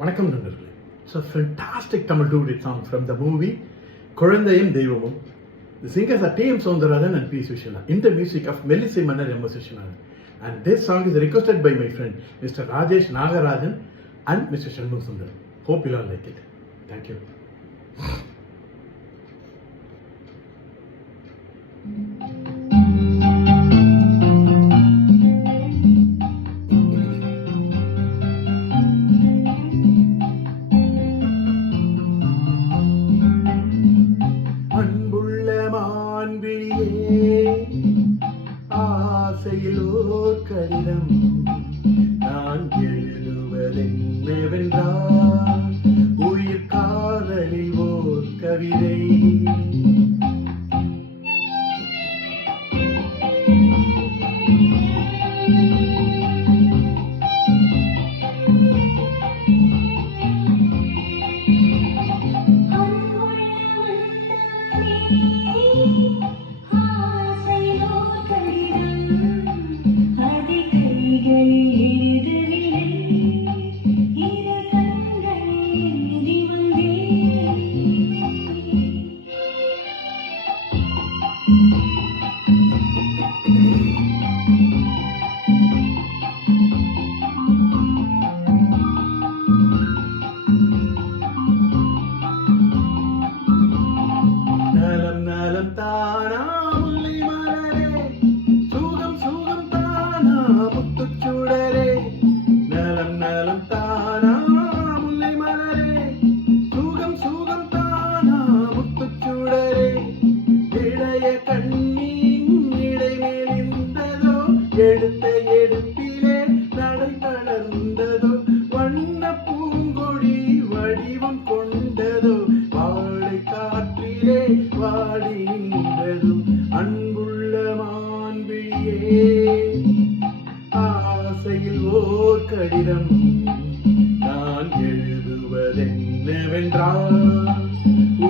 வணக்கம் நண்பர்களே. It's a fantastic Tamil duet song from the movie குழந்தையும் தெய்வமும். The singers are T.M. Soundararajan and P. Sushila in the music of Melissy Mannar M. Seshanagan. And this song is requested by my friend Mr. Rajesh Nagarajan and Mr. Shanmugh Sundar. Hope you all like it. Thank you. ஆசையிலோ கடிதம் நான் எழுதுவதென்னவென்றால் உயிர் காதலில் ஓர் கவிதை. எடுத்த எடுப்பிலே நடை தளர்ந்ததோ, வண்ண பூங்கொடி வடிவம் கொண்டதோ, வாழை காற்றிலே வாடி நின்றதோ. அன்புள்ள மான்விழியே, ஆசையில் ஓர் கடிதம் நான் எழுதுவதென்னவென்றால்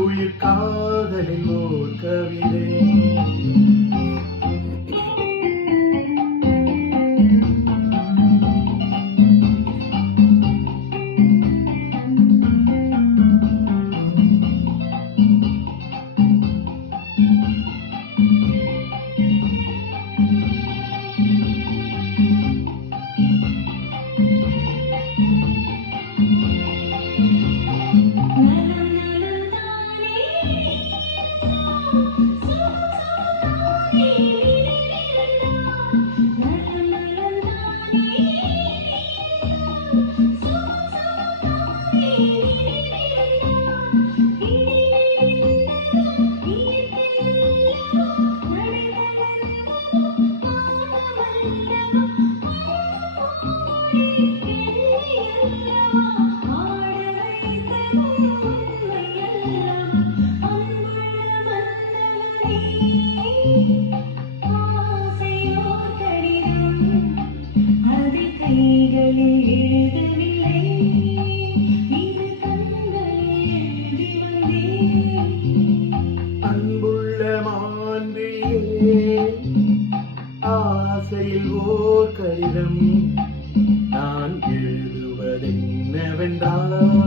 உயிர் காதலில் ஓர் கவிதை. அன்புள்ள மான்விழியே, ஆசையில் ஓர் கடிதம் நான் எழுதுவதென்னவென்றால்